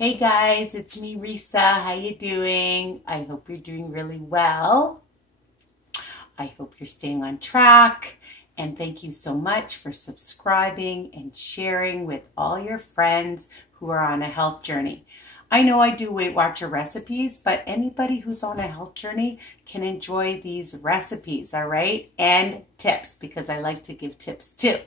Hey guys, it's me, Risa. How you doing? I hope you're doing really well. I hope you're staying on track. And thank you so much for subscribing and sharing with all your friends who are on a health journey. I know I do Weight Watcher recipes, but anybody who's on a health journey can enjoy these recipes, all right? And tips, because I like to give tips too.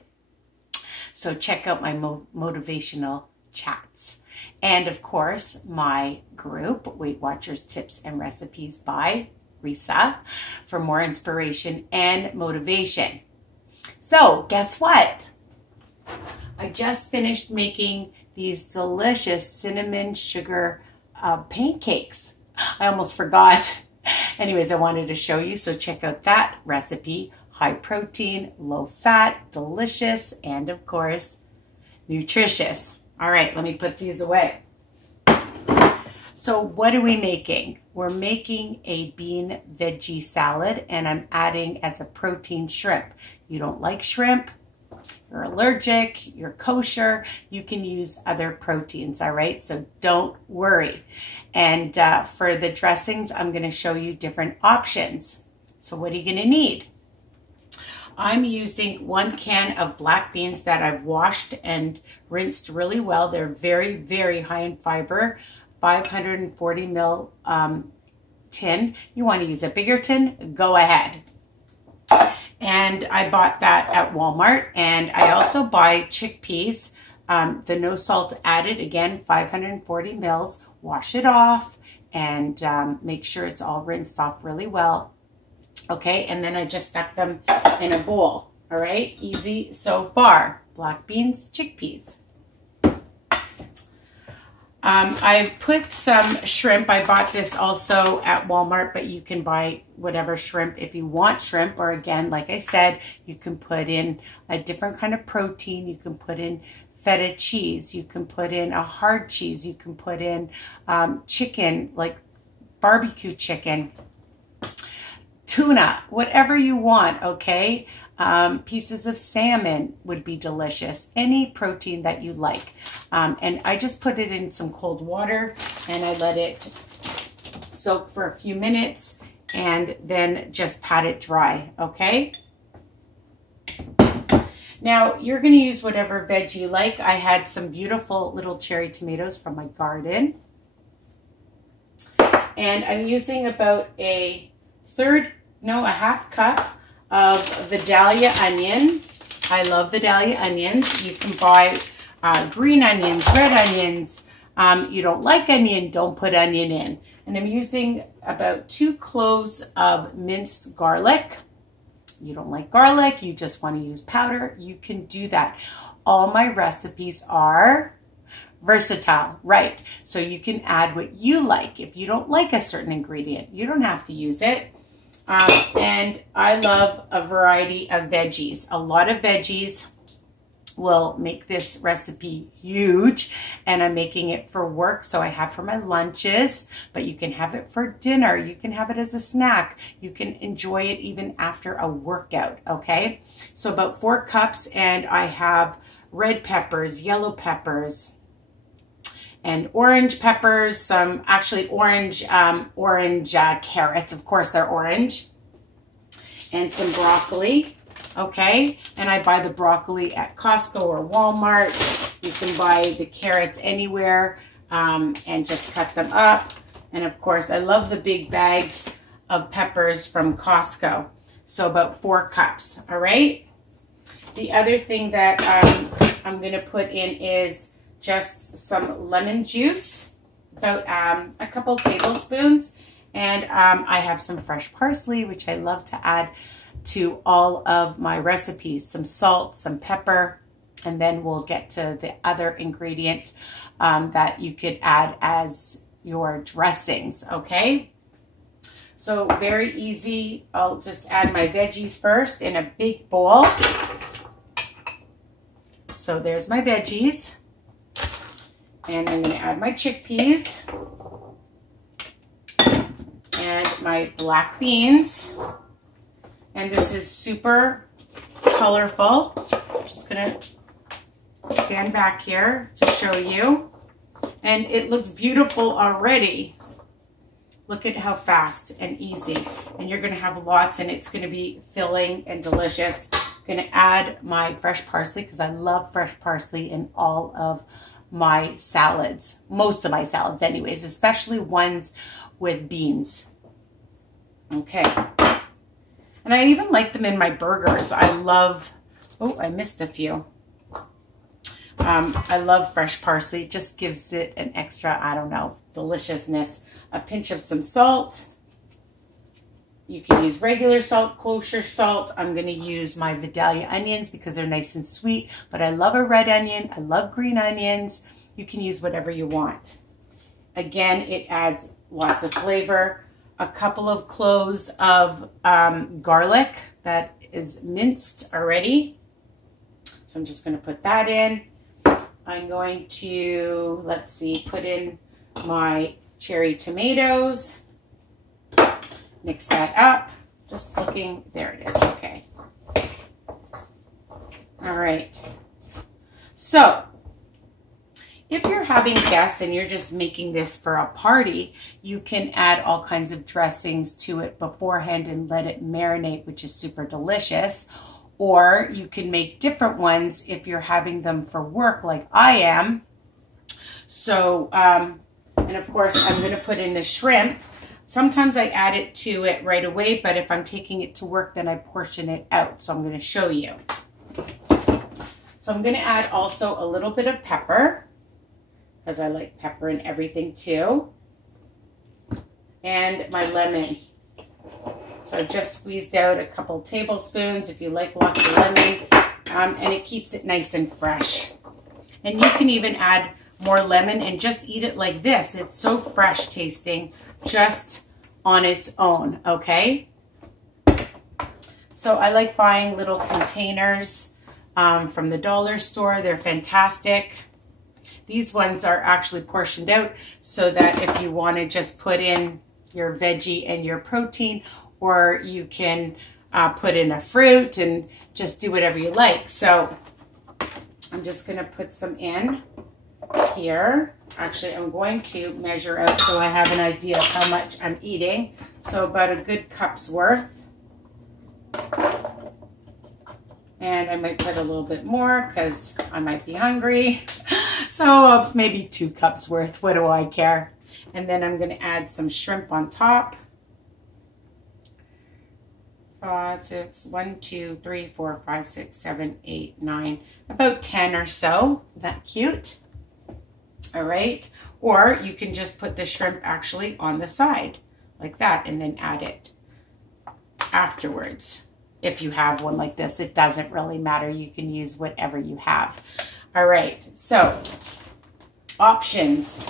So check out my motivational chats. And of course, my group, Weight Watchers Tips and Recipes by Risa, for more inspiration and motivation. So guess what? I just finished making these delicious cinnamon sugar pancakes. I almost forgot. Anyways, I wanted to show you, so check out that recipe. High protein, low fat, delicious, and of course, nutritious. All right, let me put these away. So what are we making? We're making a bean veggie salad, and I'm adding as a protein shrimp. You don't like shrimp, you're allergic, you're kosher, you can use other proteins, all right? So don't worry. And for the dressings, I'm gonna show you different options. So what are you gonna need? I'm using 1 can of black beans that I've washed and rinsed really well. They're very, very high in fiber. 540 ml tin. You want to use a bigger tin? Go ahead. And I bought that at Walmart. And I also buy chickpeas, the no salt added, again, 540 mils. Wash it off and make sure it's all rinsed off really well. Okay, and then I just stuck them in a bowl. All right, easy so far. Black beans, chickpeas. I put some shrimp. I bought this also at Walmart, but you can buy whatever shrimp if you want shrimp. Or again, like I said, you can put in a different kind of protein. You can put in feta cheese. You can put in a hard cheese. You can put in chicken, like barbecue chicken, tuna, whatever you want, okay? Pieces of salmon would be delicious. Any protein that you like. And I just put it in some cold water and I let it soak for a few minutes and then just pat it dry, okay? Now, you're gonna use whatever veg you like. I had some beautiful little cherry tomatoes from my garden. And I'm using about a half cup of Vidalia onion. I love Vidalia onions. You can buy green onions, red onions. You don't like onion, don't put onion in. And I'm using about 2 cloves of minced garlic. You don't like garlic, you just want to use powder, you can do that. All my recipes are versatile, right? So you can add what you like. If you don't like a certain ingredient, you don't have to use it. And I love a variety of veggies. A lot of veggies will make this recipe huge, and I'm making it for work, so I have for my lunches, but you can have it for dinner. You can have it as a snack. You can enjoy it even after a workout, okay? So about 4 cups, and I have red peppers, yellow peppers, and orange peppers, some actually orange carrots, of course they're orange, and some broccoli, okay? And I buy the broccoli at Costco or Walmart. You can buy the carrots anywhere and just cut them up. And of course, I love the big bags of peppers from Costco. So about 4 cups, all right? The other thing that I'm gonna put in is just some lemon juice, about a couple tablespoons, and I have some fresh parsley, which I love to add to all of my recipes. Some salt, some pepper, and then we'll get to the other ingredients that you could add as your dressings, okay? So very easy. I'll just add my veggies first in a big bowl. So there's my veggies. And I'm going to add my chickpeas and my black beans. And this is super colorful. I'm just going to stand back here to show you. And it looks beautiful already. Look at how fast and easy. And you're gonna have lots, and it's gonna be filling and delicious. I'm gonna add my fresh parsley because I love fresh parsley in all of my salads. Most of my salads anyways, especially ones with beans. Okay. And I even like them in my burgers. I love, oh, I missed a few. I love fresh parsley. It just gives it an extra, I don't know, deliciousness. A pinch of some salt. You can use regular salt, kosher salt. I'm going to use my Vidalia onions because they're nice and sweet, but I love a red onion. I love green onions. You can use whatever you want. Again, it adds lots of flavor. A couple of cloves of garlic that is minced already. So I'm just going to put that in. I'm going to, let's see, put in my cherry tomatoes. Mix that up. Just looking, there it is, okay. All right. So, if you're having guests and you're just making this for a party, you can add all kinds of dressings to it beforehand and let it marinate, which is super delicious. Or you can make different ones if you're having them for work like I am. So, and of course, I'm going to put in the shrimp. Sometimes I add it to it right away, but if I'm taking it to work, then I portion it out. So I'm going to show you. So I'm going to add also a little bit of pepper, because I like pepper in everything too. And my lemon. So I just squeezed out a couple tablespoons if you like lots of lemon, and it keeps it nice and fresh. And you can even add more lemon and just eat it like this. It's so fresh tasting just on its own, okay? So I like buying little containers from the dollar store. They're fantastic. These ones are actually portioned out so that if you want to just put in your veggie and your protein, or you can put in a fruit and just do whatever you like. So I'm just going to put some in here. Actually, I'm going to measure out so I have an idea of how much I'm eating. So about a good cup's worth. And I might put a little bit more because I might be hungry. So maybe 2 cups worth. What do I care? And then I'm going to add some shrimp on top. 5, 6, 1, 2, 3, 4, 5, 6, 7, 8, 9, about 10 or so. Is that cute? All right. Or you can just put the shrimp actually on the side like that and then add it afterwards. If you have one like this, it doesn't really matter. You can use whatever you have. All right. So options.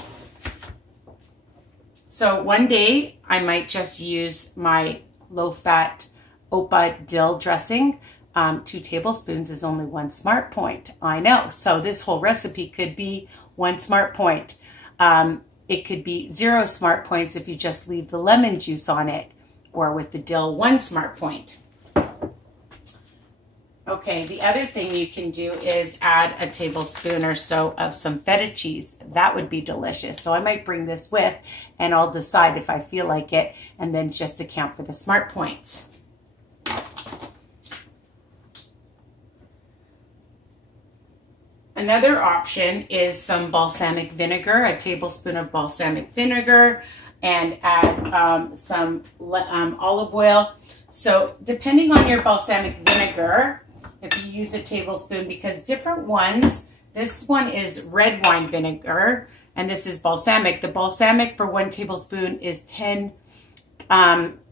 So one day I might just use my low-fat Opa dill dressing. 2 tablespoons is only 1 smart point. I know. So this whole recipe could be 1 smart point. It could be 0 smart points if you just leave the lemon juice on it, or with the dill 1 smart point. Okay, the other thing you can do is add a tablespoon or so of some feta cheese. That would be delicious. So I might bring this with, and I'll decide if I feel like it, and then just account for the smart points. Another option is some balsamic vinegar, a tablespoon of balsamic vinegar, and add some olive oil. So depending on your balsamic vinegar, if you use a tablespoon, because different ones, this one is red wine vinegar, and this is balsamic. The balsamic for 1 tablespoon is 10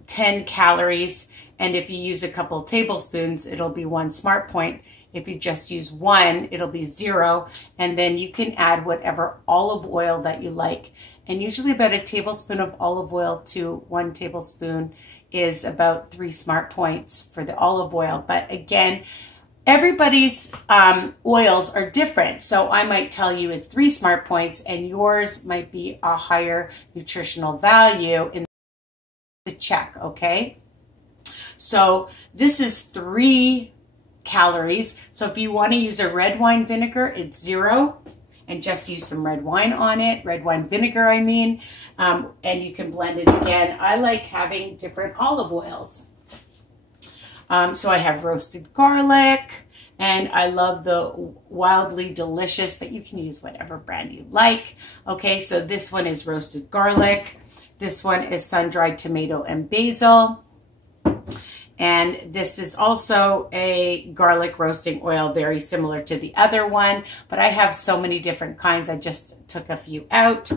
calories, and if you use a couple tablespoons, it'll be 1 smart point. If you just use 1, it'll be 0, and then you can add whatever olive oil that you like. And usually about a tablespoon of olive oil to 1 tablespoon is about 3 smart points for the olive oil. But again, everybody's oils are different. So I might tell you it's 3 smart points, and yours might be a higher nutritional value in the check, okay? So this is 3 calories. So if you want to use a red wine vinegar, it's 0. and just use some red wine on it, red wine vinegar, I mean, and you can blend it again. I like having different olive oils. So I have roasted garlic, and I love the Wildly Delicious, but you can use whatever brand you like. Okay, so this one is roasted garlic. This one is sun-dried tomato and basil. And this is also a garlic roasting oil, very similar to the other one, but I have so many different kinds. I just took a few out.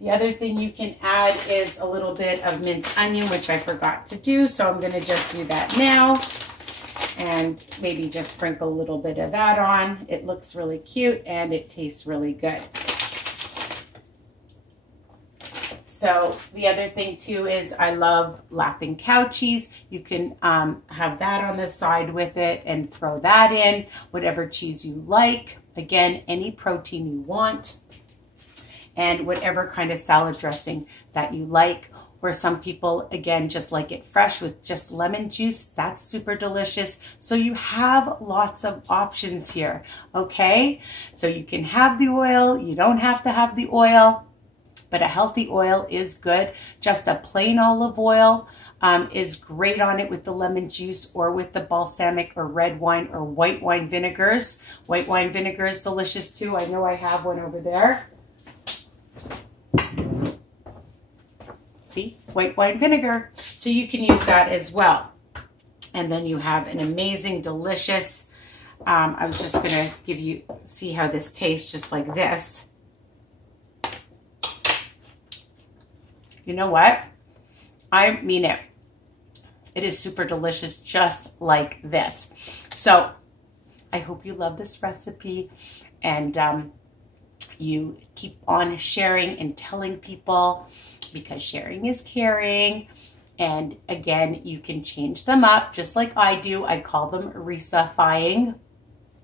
The other thing you can add is a little bit of minced onion, which I forgot to do, so I'm going to just do that now. And maybe just sprinkle a little bit of that on. It looks really cute and it tastes really good. So the other thing too is I love Laughing Cow cheese. You can have that on the side with it and throw that in, whatever cheese you like. Again, any protein you want, and whatever kind of salad dressing that you like. Or some people, again, just like it fresh with just lemon juice. That's super delicious. So you have lots of options here, okay? So you can have the oil. You don't have to have the oil, but a healthy oil is good. Just a plain olive oil is great on it with the lemon juice or with the balsamic or red wine or white wine vinegars. White wine vinegar is delicious too. I know I have one over there. See, white wine vinegar. So you can use that as well. And then you have an amazing, delicious, I was just gonna see how this tastes just like this. You know what? I mean it. It is super delicious just like this. So I hope you love this recipe, and you keep on sharing and telling people, because sharing is caring. And again, you can change them up just like I do. I call them Risa-fying,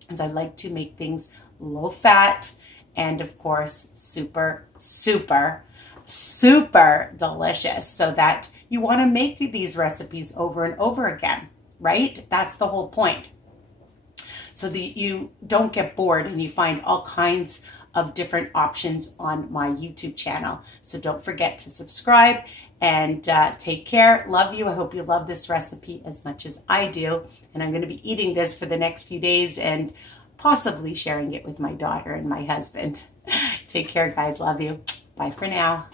as I like to make things low fat and of course super, super, super delicious, so that you want to make these recipes over and over again, right? That's the whole point. So that you don't get bored and you find all kinds of different options on my YouTube channel. So don't forget to subscribe, and take care. Love you. I hope you love this recipe as much as I do. And I'm going to be eating this for the next few days and possibly sharing it with my daughter and my husband. Take care, guys. Love you. Bye for now.